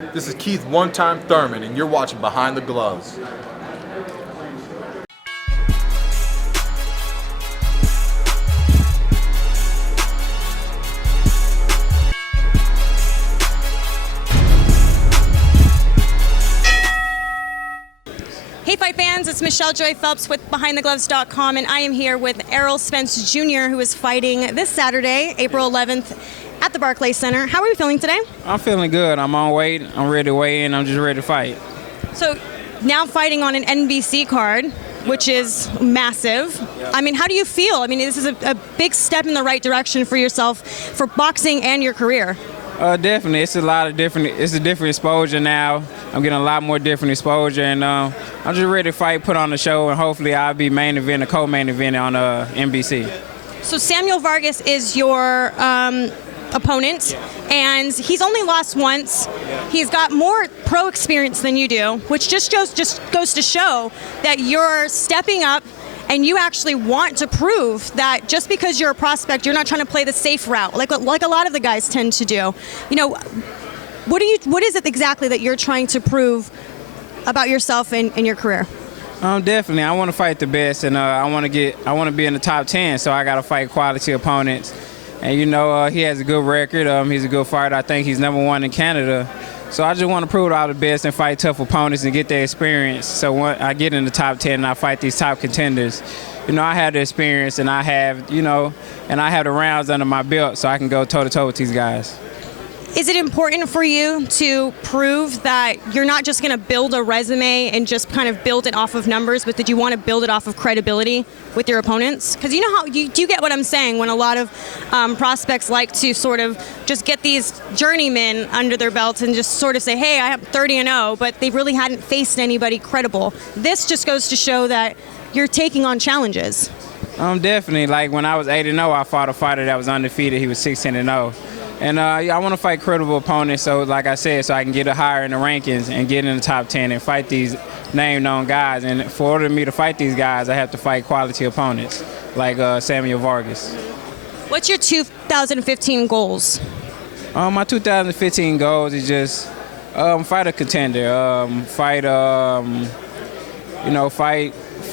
This is Keith One-Time Thurman, and you're watching Behind the Gloves. Hey fight fans, it's Michelle Joy Phelps with BehindTheGloves.com, and I am here with Errol Spence Jr., who is fighting this Saturday, April 11th, at the Barclays Center. How are you feeling today? I'm feeling good. I'm on weight. I'm ready to weigh in. I'm just ready to fight. So now fighting on an NBC card, which is massive. I mean, how do you feel? I mean, this is a big step in the right direction for yourself, for boxing and your career. Definitely. It's a different exposure now. I'm getting a lot more different exposure, and I'm just ready to fight, put on the show, and hopefully I'll be main event or co-main event on NBC. So Samuel Vargas is your opponent, and he's only lost once. He's got more pro experience than you do, which just goes to show that you're stepping up and you actually want to prove that just because you're a prospect, you're not trying to play the safe route, like a lot of the guys tend to do. You know, what is it exactly that you're trying to prove about yourself and your career? Definitely, I want to fight the best, and I want to be in the top 10. So I got to fight quality opponents. And you know, he has a good record. He's a good fighter. I think he's #1 in Canada. So I just want to prove all the best and fight tough opponents and get the experience. So when I get in the top 10 and I fight these top contenders, you know, I have the experience and I have, and I have the rounds under my belt so I can go toe-to-toe with these guys. Is it important for you to prove that you're not just going to build a resume and just kind of build it off of numbers, but that you want to build it off of credibility with your opponents? Because you know how you get what I'm saying when a lot of prospects like to sort of just get these journeymen under their belts and just sort of say, hey, I have 30-0, but they really hadn't faced anybody credible. This just goes to show that you're taking on challenges. Definitely. Like when I was 8-0, I fought a fighter that was undefeated. He was 16-0. And I want to fight credible opponents, so like I said, so I can get higher in the rankings and get in the top 10 and fight these name-known guys. And for order me to fight these guys, I have to fight quality opponents, like Samuel Vargas. What's your 2015 goals? My 2015 goals is just fight a contender, fight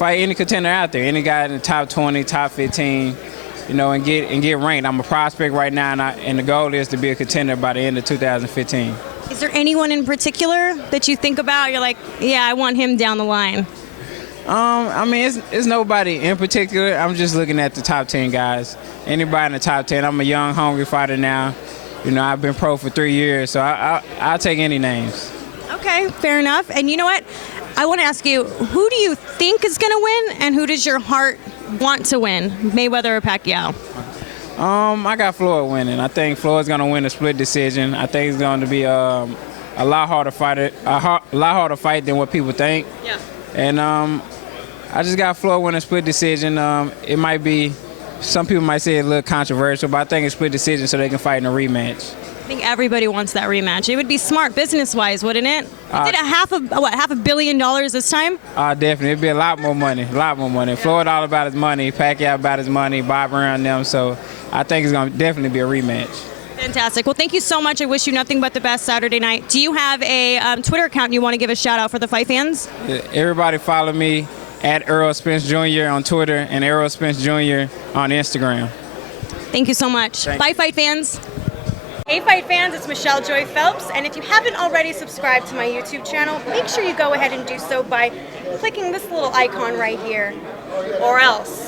any contender out there, any guy in the top 20, top 15. And get ranked. I'm a prospect right now, and the goal is to be a contender by the end of 2015. Is there anyone in particular that you think about? You're like, yeah, I want him down the line. I mean, it's nobody in particular. I'm just looking at the top 10 guys. Anybody in the top 10. I'm a young, hungry fighter now. I've been pro for 3 years, so I'll take any names. Okay, fair enough. And you know what? I want to ask you, who do you think is going to win, and who does your heart want to win, Mayweather or Pacquiao? I got Floyd winning. I think Floyd's going to win a split decision. I think it's going to be a lot harder fight than what people think. Yeah. And I just got Floyd winning a split decision. It might be, some people might say it's a little controversial, but I think it's a split decision so they can fight in a rematch. I think everybody wants that rematch. It would be smart business-wise, wouldn't it? You did half a $500 million this time? Definitely. It'd be a lot more money, Yeah. Floyd all about his money, Pacquiao about his money, Bob around them. So I think it's going to definitely be a rematch. Fantastic. Well, thank you so much. I wish you nothing but the best Saturday night. Do you have a Twitter account you want to give a shout-out for the fight fans? Everybody follow me at Errol Spence Jr. on Twitter and Errol Spence Jr. on Instagram. Thank you so much. Bye, fight fans. Hey fight fans, it's Michelle Joy Phelps, and if you haven't already subscribed to my YouTube channel, make sure you go ahead and do so by clicking this little icon right here, or else